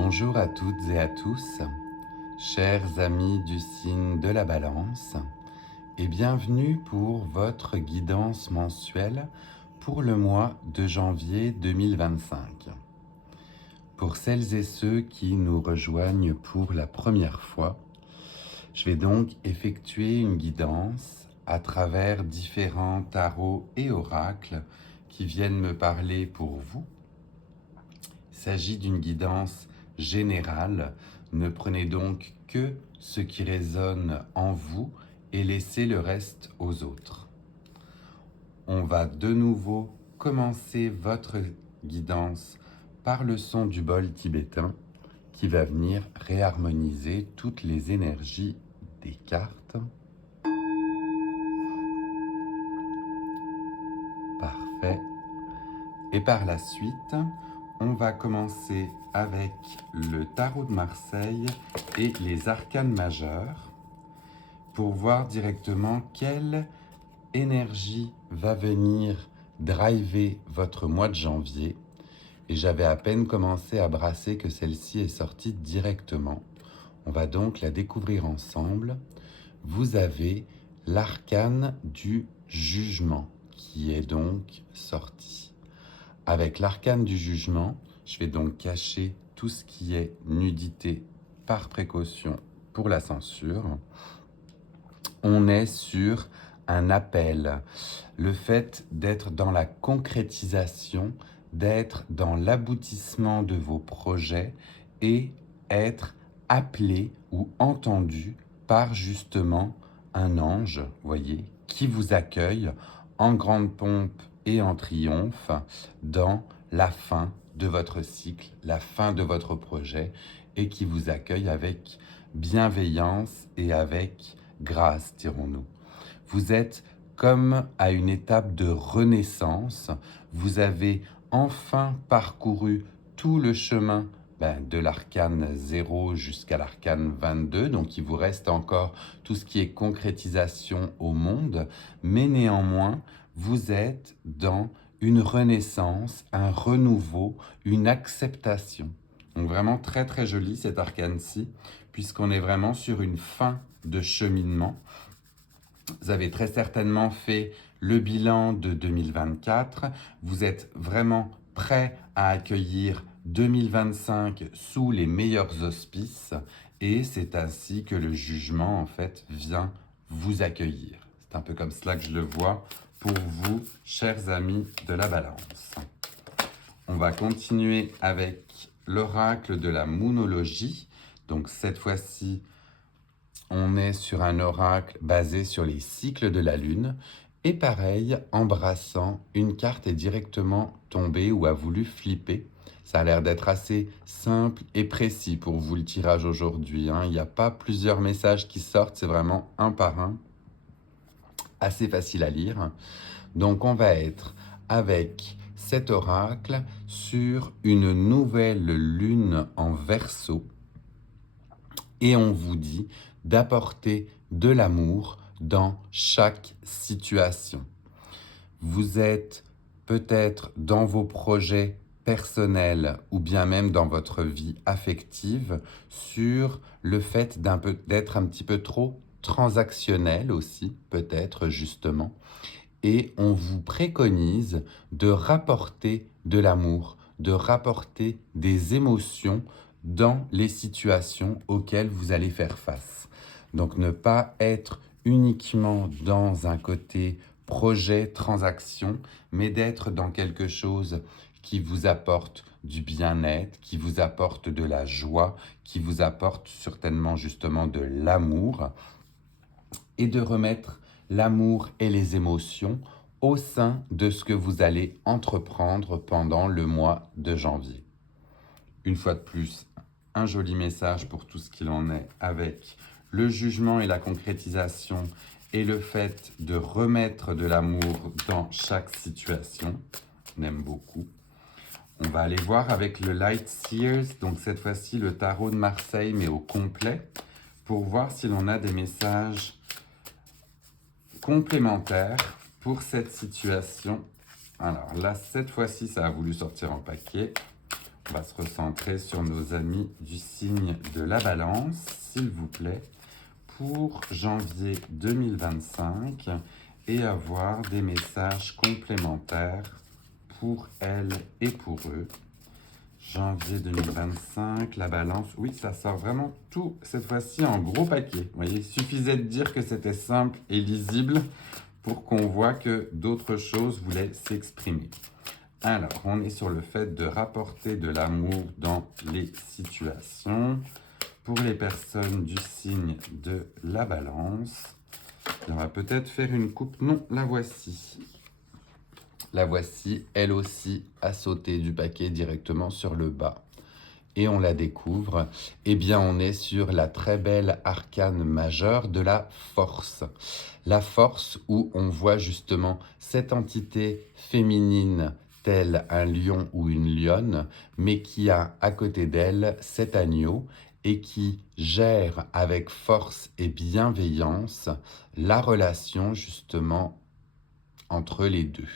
Bonjour à toutes et à tous, chers amis du signe de la Balance, et bienvenue pour votre guidance mensuelle pour le mois de janvier 2025. Pour celles et ceux qui nous rejoignent pour la première fois, je vais donc effectuer une guidance à travers différents tarots et oracles qui viennent me parler pour vous. Il s'agit d'une guidance générale. Ne prenez donc que ce qui résonne en vous et laissez le reste aux autres. On va de nouveau commencer votre guidance par le son du bol tibétain qui va venir réharmoniser toutes les énergies des cartes. Parfait. Et par la suite, on va commencer avec le tarot de Marseille et les arcanes majeures pour voir directement quelle énergie va venir driver votre mois de janvier. Et j'avais à peine commencé à brasser que celle-ci est sortie directement. On va donc la découvrir ensemble. Vous avez l'arcane du jugement qui est donc sorti. Avec l'arcane du jugement, je vais donc cacher tout ce qui est nudité par précaution pour la censure. On est sur un appel, le fait d'être dans la concrétisation, d'être dans l'aboutissement de vos projets et être appelé ou entendu par justement un ange, voyez, qui vous accueille en grande pompe et en triomphe dans la fin de votre cycle, la fin de votre projet et qui vous accueille avec bienveillance et avec grâce, dirons-nous. Vous êtes comme à une étape de renaissance. Vous avez enfin parcouru tout le chemin de l'arcane 0 jusqu'à l'arcane 22. Donc il vous reste encore tout ce qui est concrétisation au monde. Mais néanmoins, vous êtes dans une renaissance, un renouveau, une acceptation. Donc vraiment très très joli cet arcane-ci, puisqu'on est vraiment sur une fin de cheminement. Vous avez très certainement fait le bilan de 2024. Vous êtes vraiment prêt à accueillir 2025 sous les meilleurs auspices et c'est ainsi que le jugement en fait vient vous accueillir. C'est un peu comme cela que je le vois pour vous, chers amis de la Balance. On va continuer avec l'oracle de la moonologie. Donc cette fois-ci, on est sur un oracle basé sur les cycles de la Lune. Et pareil, embrassant, une carte est directement tombée ou a voulu flipper. Ça a l'air d'être assez simple et précis pour vous le tirage aujourd'hui. Il n'y a pas plusieurs messages qui sortent, c'est vraiment un par un. Assez facile à lire. Donc on va être avec cet oracle sur une nouvelle lune en Verseau. Et on vous dit d'apporter de l'amour dans chaque situation. Vous êtes peut-être dans vos projets personnels ou bien même dans votre vie affective sur le fait d'être un petit peu trop transactionnel aussi, peut-être justement. Et on vous préconise de rapporter de l'amour, de rapporter des émotions dans les situations auxquelles vous allez faire face. Donc ne pas être uniquement dans un côté projet, transaction, mais d'être dans quelque chose qui vous apporte du bien-être, qui vous apporte de la joie, qui vous apporte certainement justement de l'amour, et de remettre l'amour et les émotions au sein de ce que vous allez entreprendre pendant le mois de janvier. Une fois de plus, un joli message pour tout ce qu'il en est avec le jugement et la concrétisation et le fait de remettre de l'amour dans chaque situation. On aime beaucoup. On va aller voir avec le Light Seers, donc cette fois-ci le tarot de Marseille, mais au complet, pour voir si l'on a des messages complémentaires pour cette situation. Alors là, cette fois-ci, ça a voulu sortir en paquet. On va se recentrer sur nos amis du signe de la Balance, s'il vous plaît, pour janvier 2025 et avoir des messages complémentaires pour elles et pour eux. Janvier 2025, la Balance, oui, ça sort vraiment tout, cette fois-ci, en gros paquet. Vous voyez, il suffisait de dire que c'était simple et lisible pour qu'on voit que d'autres choses voulaient s'exprimer. Alors, on est sur le fait de rapporter de l'amour dans les situations. Pour les personnes du signe de la Balance, on va peut-être faire une coupe. Non, la voici. La voici, elle aussi, a sauté du paquet directement sur le bas. Et on la découvre. Eh bien, on est sur la très belle arcane majeure de la force. La force où on voit justement cette entité féminine telle un lion ou une lionne, mais qui a à côté d'elle cet agneau et qui gère avec force et bienveillance la relation justement entre les deux.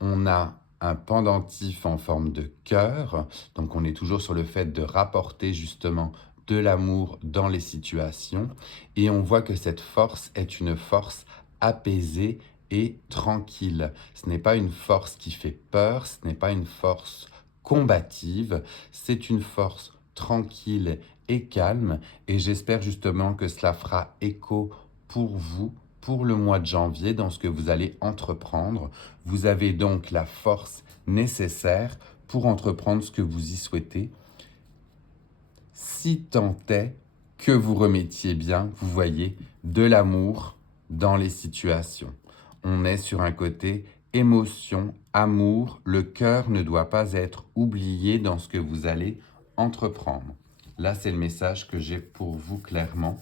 On a un pendentif en forme de cœur, donc on est toujours sur le fait de rapporter justement de l'amour dans les situations, et on voit que cette force est une force apaisée et tranquille. Ce n'est pas une force qui fait peur, ce n'est pas une force combative, c'est une force tranquille et calme, et j'espère justement que cela fera écho pour vous pour le mois de janvier dans ce que vous allez entreprendre. Vous avez donc la force nécessaire pour entreprendre ce que vous y souhaitez, si tant est que vous remettiez bien, vous voyez, de l'amour dans les situations. On est sur un côté émotion, amour, le cœur ne doit pas être oublié dans ce que vous allez entreprendre. Là, c'est le message que j'ai pour vous clairement.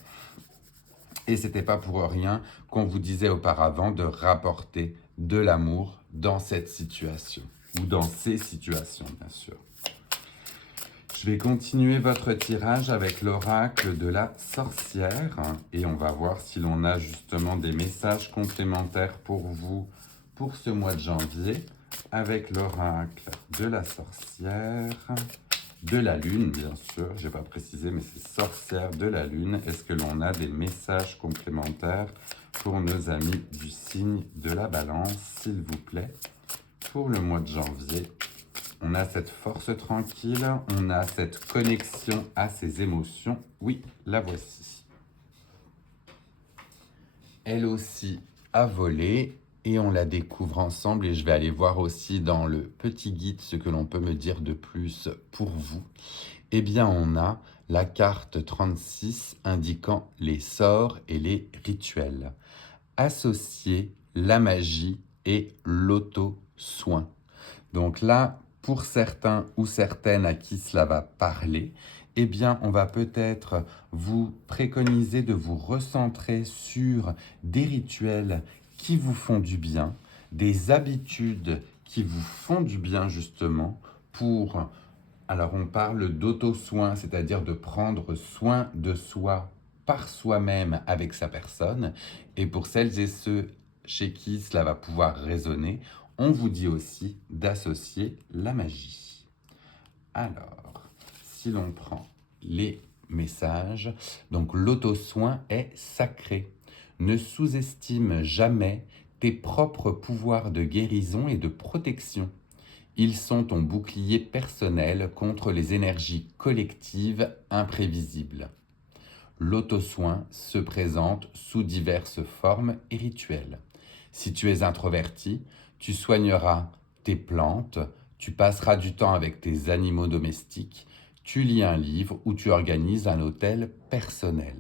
Et ce n'était pas pour rien qu'on vous disait auparavant de rapporter de l'amour dans cette situation, ou dans ces situations, bien sûr. Je vais continuer votre tirage avec l'oracle de la sorcière, et on va voir si l'on a justement des messages complémentaires pour vous pour ce mois de janvier, avec l'oracle de la sorcière. De la lune, bien sûr, je n'ai pas précisé, mais c'est sorcière de la lune. Est-ce que l'on a des messages complémentaires pour nos amis du signe de la Balance, s'il vous plaît? Pour le mois de janvier, on a cette force tranquille, on a cette connexion à ses émotions. Oui, la voici. Elle aussi a volé. Et on la découvre ensemble et je vais aller voir aussi dans le petit guide ce que l'on peut me dire de plus pour vous. Eh bien, on a la carte 36 indiquant les sorts et les rituels. Associer la magie et l'auto-soin. Donc là, pour certains ou certaines à qui cela va parler, eh bien, on va peut-être vous préconiser de vous recentrer sur des rituels qui vous font du bien, des habitudes qui vous font du bien justement pour... Alors on parle d'auto-soin, c'est-à-dire de prendre soin de soi par soi-même avec sa personne. Et pour celles et ceux chez qui cela va pouvoir résonner, on vous dit aussi d'associer la magie. Alors, si l'on prend les messages, donc l'auto-soin est sacré. Ne sous-estime jamais tes propres pouvoirs de guérison et de protection. Ils sont ton bouclier personnel contre les énergies collectives imprévisibles. L'auto-soin se présente sous diverses formes et rituels. Si tu es introverti, tu soigneras tes plantes, tu passeras du temps avec tes animaux domestiques, tu lis un livre ou tu organises un hôtel personnel.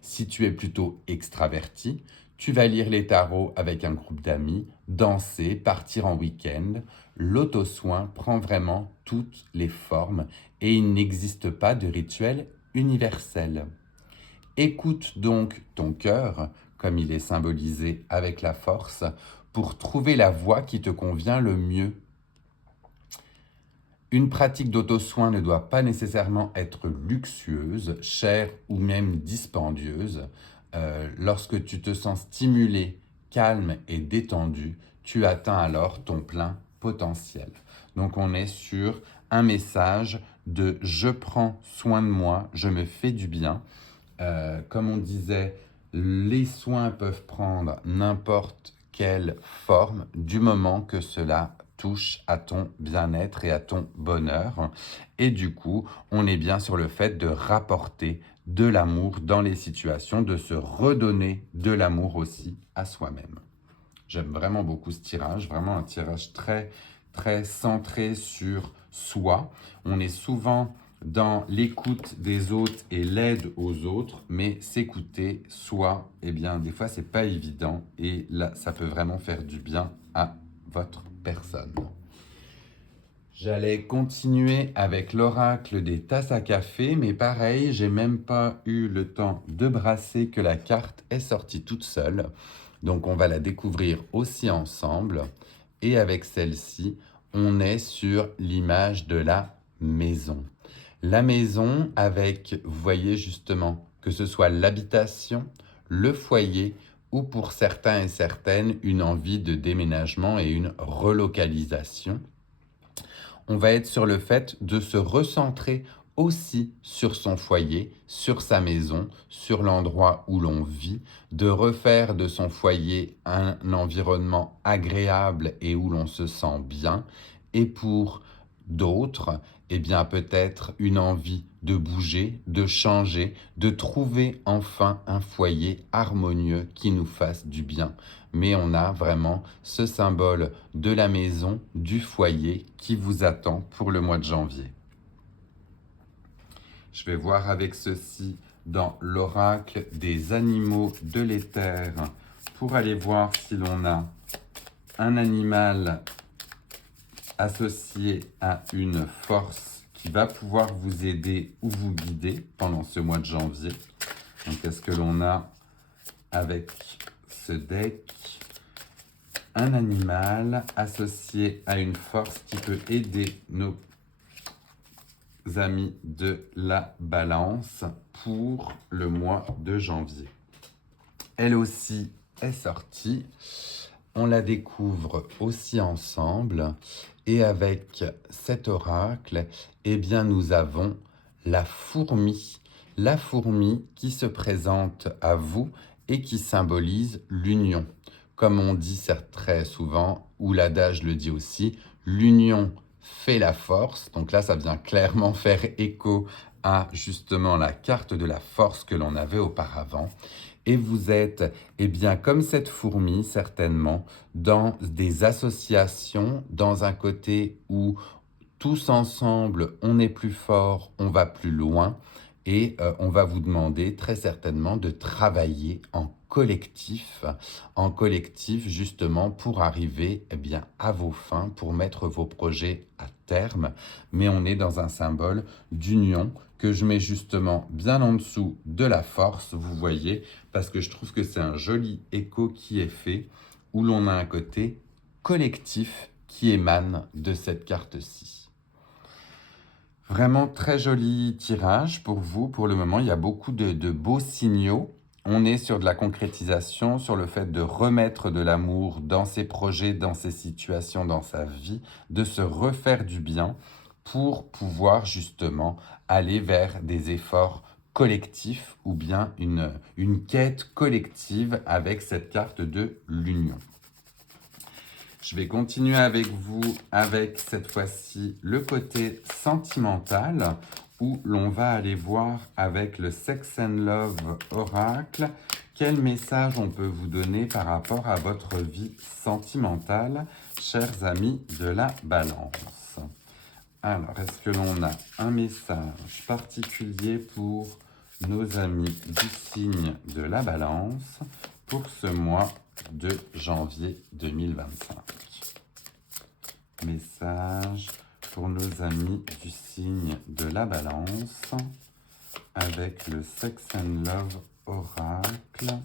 Si tu es plutôt extraverti, tu vas lire les tarots avec un groupe d'amis, danser, partir en week-end. L'auto-soin prend vraiment toutes les formes et il n'existe pas de rituel universel. Écoute donc ton cœur, comme il est symbolisé avec la force, pour trouver la voie qui te convient le mieux. Une pratique d'auto-soin ne doit pas nécessairement être luxueuse, chère ou même dispendieuse. Lorsque tu te sens stimulé, calme et détendu, tu atteins alors ton plein potentiel. Donc on est sur un message de je prends soin de moi, je me fais du bien. Comme on disait, les soins peuvent prendre n'importe quelle forme du moment que cela touche à ton bien-être et à ton bonheur. Et du coup, on est bien sur le fait de rapporter de l'amour dans les situations, de se redonner de l'amour aussi à soi-même. J'aime vraiment beaucoup ce tirage, vraiment un tirage très, très centré sur soi. On est souvent dans l'écoute des autres et l'aide aux autres, mais s'écouter soi, eh bien, des fois, c'est pas évident et là, ça peut vraiment faire du bien à votre personne. J'allais continuer avec l'oracle des tasses à café, mais pareil, j'ai même pas eu le temps de brasser que la carte est sortie toute seule. Donc on va la découvrir aussi ensemble. Et avec celle-ci, on est sur l'image de la maison. La maison avec, vous voyez justement, que ce soit l'habitation, le foyer ou pour certains et certaines, une envie de déménagement et une relocalisation. On va être sur le fait de se recentrer aussi sur son foyer, sur sa maison, sur l'endroit où l'on vit, de refaire de son foyer un environnement agréable et où l'on se sent bien. Et pour d'autres, eh bien peut-être une envie de bouger, de changer, de trouver enfin un foyer harmonieux qui nous fasse du bien. Mais on a vraiment ce symbole de la maison, du foyer qui vous attend pour le mois de janvier. Je vais voir avec ceci dans l'oracle des animaux de l'éther pour aller voir si l'on a un animal associé à une force qui va pouvoir vous aider ou vous guider pendant ce mois de janvier. Donc, est-ce que l'on a avec ce deck un animal associé à une force qui peut aider nos amis de la balance pour le mois de janvier? Elle aussi est sortie. On la découvre aussi ensemble. Et avec cet oracle, eh bien, nous avons la fourmi. La fourmi qui se présente à vous et qui symbolise l'union. Comme on dit très souvent, ou l'adage le dit aussi, l'union fait la force. Donc là, ça vient clairement faire écho à justement la carte de la force que l'on avait auparavant. Et vous êtes, eh bien, comme cette fourmi, certainement, dans des associations, dans un côté où tous ensemble, on est plus fort, on va plus loin, et on va vous demander très certainement de travailler en collectif justement pour arriver eh bien, à vos fins, pour mettre vos projets à terme. Mais on est dans un symbole d'union que je mets justement bien en dessous de la force, vous voyez, parce que je trouve que c'est un joli écho qui est fait, où l'on a un côté collectif qui émane de cette carte-ci. Vraiment très joli tirage pour vous. Pour le moment, il y a beaucoup de beaux signaux. On est sur de la concrétisation, sur le fait de remettre de l'amour dans ses projets, dans ses situations, dans sa vie, de se refaire du bien pour pouvoir justement aller vers des efforts collectifs ou bien une quête collective avec cette carte de l'union. Je vais continuer avec vous avec cette fois-ci le côté sentimental où l'on va aller voir avec le Sex and Love Oracle quel message on peut vous donner par rapport à votre vie sentimentale, chers amis de la balance. Alors, est-ce que l'on a un message particulier pour nos amis du signe de la balance pour ce mois de janvier 2025? Message pour nos amis du signe de la balance avec le Sex and Love Oracle.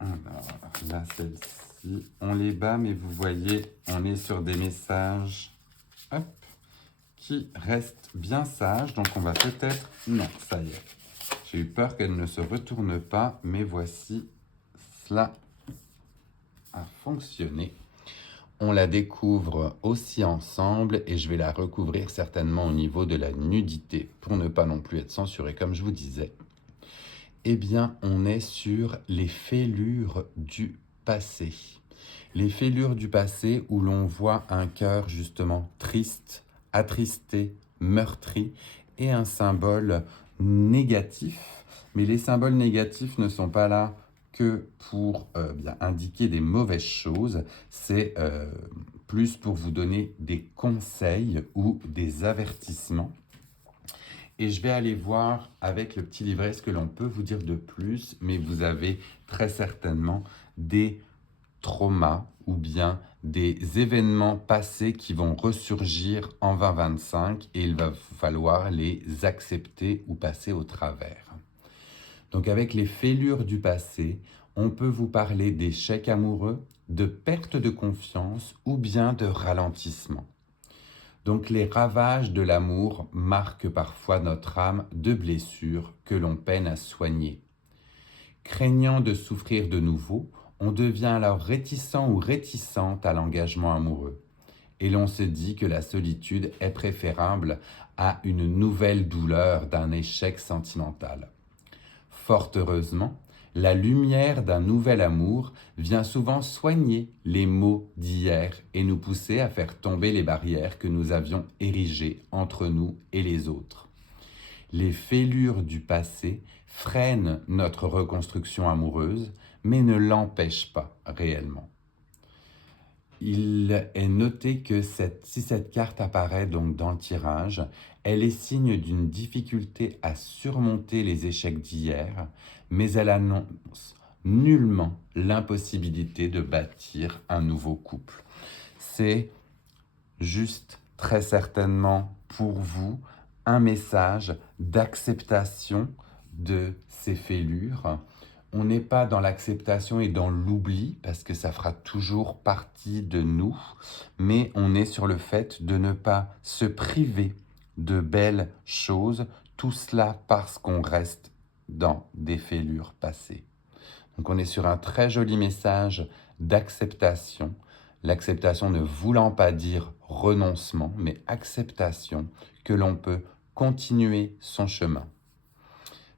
Alors, là, celle-ci, on les bat, mais vous voyez, on est sur des messages hop, qui restent bien sages. Donc, on va peut-être... Non, ça y est. J'ai eu peur qu'elle ne se retourne pas, mais voici, cela a fonctionné. On la découvre aussi ensemble et je vais la recouvrir certainement au niveau de la nudité pour ne pas non plus être censuré comme je vous disais. Eh bien, on est sur les fêlures du passé. Les fêlures du passé où l'on voit un cœur justement triste, attristé, meurtri et un symbole négatif. Mais les symboles négatifs ne sont pas là que pour bien indiquer des mauvaises choses, c'est plus pour vous donner des conseils ou des avertissements. Et je vais aller voir avec le petit livret ce que l'on peut vous dire de plus, mais vous avez très certainement des traumas ou bien des événements passés qui vont ressurgir en 2025 et il va falloir les accepter ou passer au travers. Donc avec les fêlures du passé, on peut vous parler d'échecs amoureux, de perte de confiance ou bien de ralentissement. Donc les ravages de l'amour marquent parfois notre âme de blessures que l'on peine à soigner. Craignant de souffrir de nouveau, on devient alors réticent ou réticente à l'engagement amoureux. Et l'on se dit que la solitude est préférable à une nouvelle douleur d'un échec sentimental. Fort heureusement, la lumière d'un nouvel amour vient souvent soigner les maux d'hier et nous pousser à faire tomber les barrières que nous avions érigées entre nous et les autres. Les fêlures du passé freinent notre reconstruction amoureuse, mais ne l'empêchent pas réellement. Il est noté que si cette carte apparaît donc dans le tirage, elle est signe d'une difficulté à surmonter les échecs d'hier, mais elle annonce nullement l'impossibilité de bâtir un nouveau couple. C'est juste très certainement pour vous un message d'acceptation de ces fêlures. On n'est pas dans l'acceptation et dans l'oubli, parce que ça fera toujours partie de nous, mais on est sur le fait de ne pas se priver de belles choses, tout cela parce qu'on reste dans des fêlures passées. Donc on est sur un très joli message d'acceptation, l'acceptation ne voulant pas dire renoncement, mais acceptation que l'on peut continuer son chemin.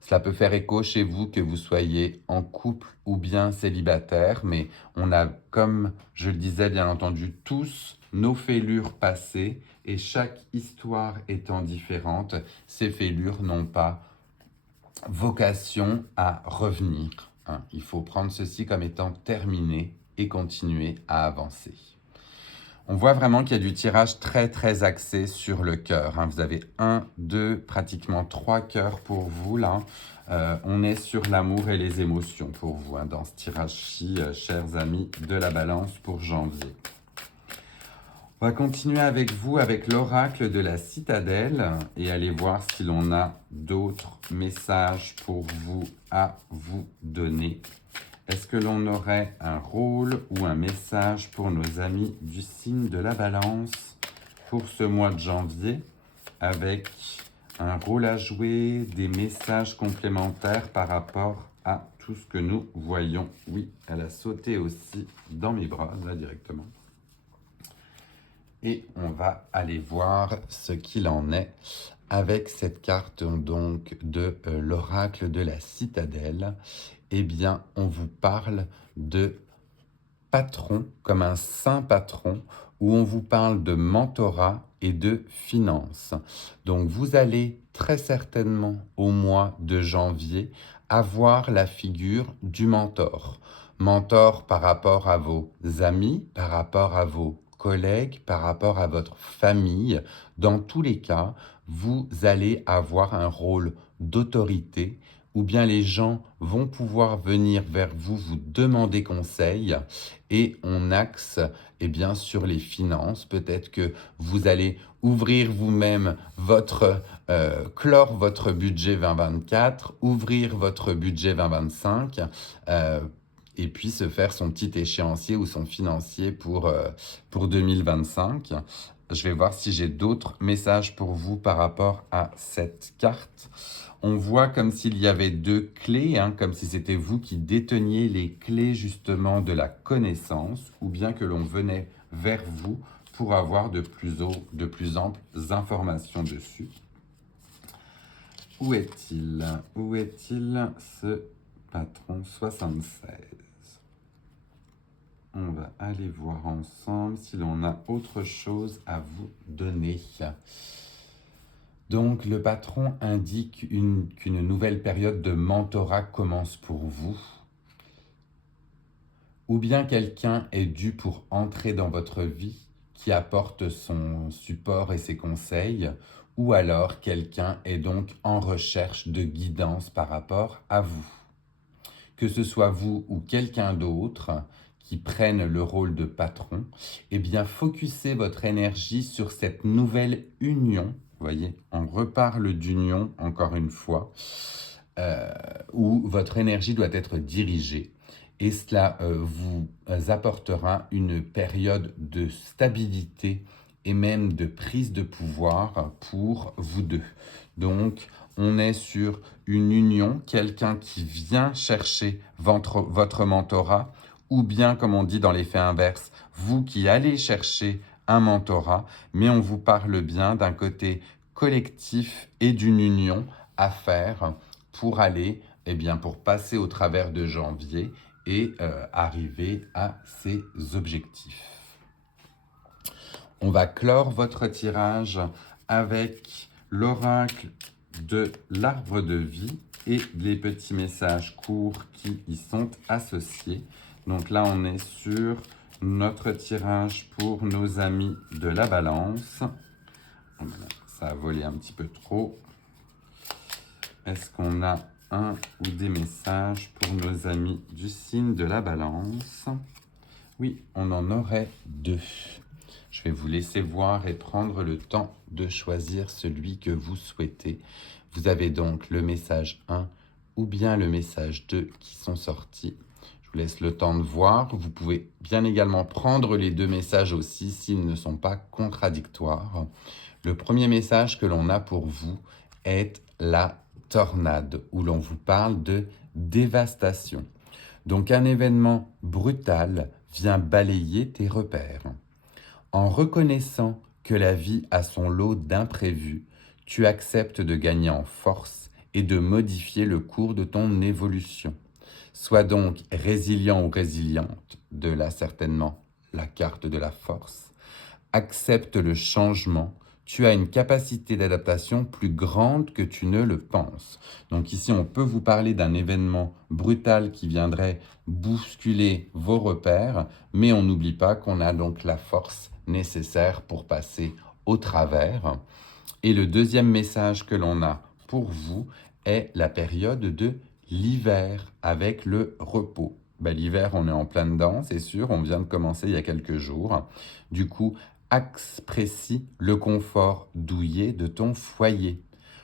Cela peut faire écho chez vous que vous soyez en couple ou bien célibataire, mais on a, comme je le disais, bien entendu, tous nos fêlures passées et chaque histoire étant différente, ces fêlures n'ont pas vocation à revenir. Il faut prendre ceci comme étant terminé et continuer à avancer. On voit vraiment qu'il y a du tirage très très axé sur le cœur. Vous avez 1, 2, pratiquement 3 cœurs pour vous là. On est sur l'amour et les émotions pour vous dans ce tirage-ci, chers amis de la balance pour janvier. On va continuer avec vous avec l'oracle de la citadelle et aller voir si l'on a d'autres messages pour vous à vous donner. Est-ce que l'on aurait un rôle ou un message pour nos amis du signe de la balance pour ce mois de janvier avec un rôle à jouer, des messages complémentaires par rapport à tout ce que nous voyons? Oui, elle a sauté aussi dans mes bras, là directement. Et on va aller voir ce qu'il en est avec cette carte donc de l'oracle de la citadelle. Eh bien, on vous parle de patron, comme un saint patron, où on vous parle de mentorat et de finances. Donc, vous allez très certainement, au mois de janvier, avoir la figure du mentor. Mentor par rapport à vos amis, par rapport à vos collègues, par rapport à votre famille. Dans tous les cas, vous allez avoir un rôle d'autorité ou bien les gens vont pouvoir venir vers vous, vous demander conseil et on axe bien, sur les finances. Peut-être que vous allez ouvrir vous-même clore votre budget 2024, ouvrir votre budget 2025 et puis se faire son petit échéancier ou son financier pour 2025. Je vais voir si j'ai d'autres messages pour vous par rapport à cette carte. On voit comme s'il y avait 2 clés, comme si c'était vous qui déteniez les clés justement de la connaissance, ou bien que l'on venait vers vous pour avoir de plus amples informations dessus. Où est-il? Où est-il ce patron 76? On va aller voir ensemble si l'on a autre chose à vous donner. Donc, le patron indique qu'une nouvelle période de mentorat commence pour vous. Ou bien quelqu'un est dû pour entrer dans votre vie, qui apporte son support et ses conseils, ou alors quelqu'un est donc en recherche de guidance par rapport à vous. Que ce soit vous ou quelqu'un d'autre qui prenne le rôle de patron, eh bien focussez votre énergie sur cette nouvelle union. Vous voyez, on reparle d'union encore une fois, où votre énergie doit être dirigée. Et cela vous apportera une période de stabilité et même de prise de pouvoir pour vous deux. Donc, on est sur une union, quelqu'un qui vient chercher votre mentorat, ou bien, comme on dit dans l'effet inverse, vous qui allez chercher un mentorat, mais on vous parle bien d'un côté collectif et d'une union à faire pour aller, eh bien, pour passer au travers de janvier et arriver à ses objectifs. On va clore votre tirage avec l'oracle de l'arbre de vie et les petits messages courts qui y sont associés. Donc là, on est sur notre tirage pour nos amis de la balance. Ça a volé un petit peu trop. Est-ce qu'on a un ou des messages pour nos amis du signe de la balance? Oui, on en aurait deux. Je vais vous laisser voir et prendre le temps de choisir celui que vous souhaitez. Vous avez donc le message 1 ou bien le message 2 qui sont sortis. Je vous laisse le temps de voir. Vous pouvez bien également prendre les deux messages aussi s'ils ne sont pas contradictoires. Le premier message que l'on a pour vous est la tornade, où l'on vous parle de dévastation. Donc un événement brutal vient balayer tes repères. En reconnaissant que la vie a son lot d'imprévus, tu acceptes de gagner en force et de modifier le cours de ton évolution. Sois donc résilient ou résiliente, de là certainement la carte de la force. Accepte le changement. Tu as une capacité d'adaptation plus grande que tu ne le penses. Donc ici, on peut vous parler d'un événement brutal qui viendrait bousculer vos repères, mais on n'oublie pas qu'on a donc la force nécessaire pour passer au travers. Et le deuxième message que l'on a pour vous est la période de l'hiver avec le repos. L'hiver, on est en plein dedans, c'est sûr, on vient de commencer il y a quelques jours. Du coup, apprécie le confort douillet de ton foyer.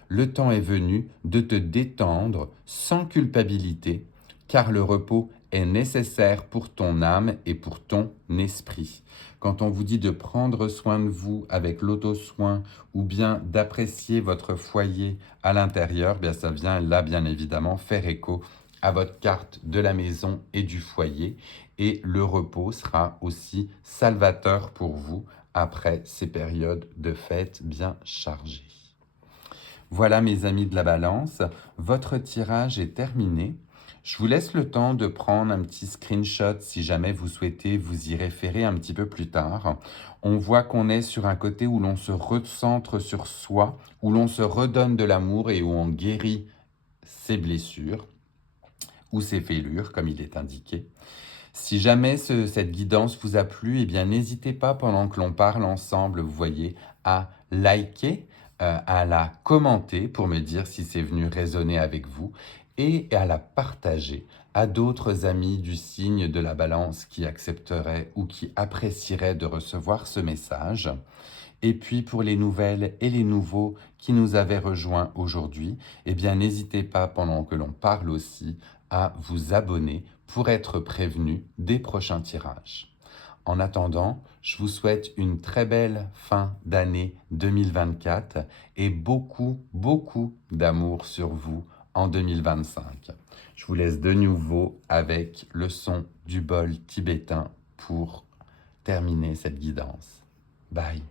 Le temps est venu de te détendre sans culpabilité, car le repos est nécessaire pour ton âme et pour ton esprit. Quand on vous dit de prendre soin de vous avec l'auto-soin ou bien d'apprécier votre foyer à l'intérieur, bien ça vient là bien évidemment faire écho à votre carte de la maison et du foyer. Et le repos sera aussi salvateur pour vous après ces périodes de fêtes bien chargées. Voilà mes amis de la balance, votre tirage est terminé. Je vous laisse le temps de prendre un petit screenshot si jamais vous souhaitez vous y référer un petit peu plus tard. On voit qu'on est sur un côté où l'on se recentre sur soi, où l'on se redonne de l'amour et où on guérit ses blessures ou ses fêlures, comme il est indiqué. Si jamais cette guidance vous a plu, eh bien n'hésitez pas pendant que l'on parle ensemble, vous voyez, à liker, à la commenter pour me dire si c'est venu résonner avec vous et à la partager à d'autres amis du signe de la balance qui accepteraient ou qui apprécieraient de recevoir ce message. Et puis pour les nouvelles et les nouveaux qui nous avaient rejoints aujourd'hui, eh bien n'hésitez pas pendant que l'on parle aussi à vous abonner pour être prévenu des prochains tirages. En attendant, je vous souhaite une très belle fin d'année 2024 et beaucoup d'amour sur vous en 2025. Je vous laisse de nouveau avec le son du bol tibétain pour terminer cette guidance. Bye.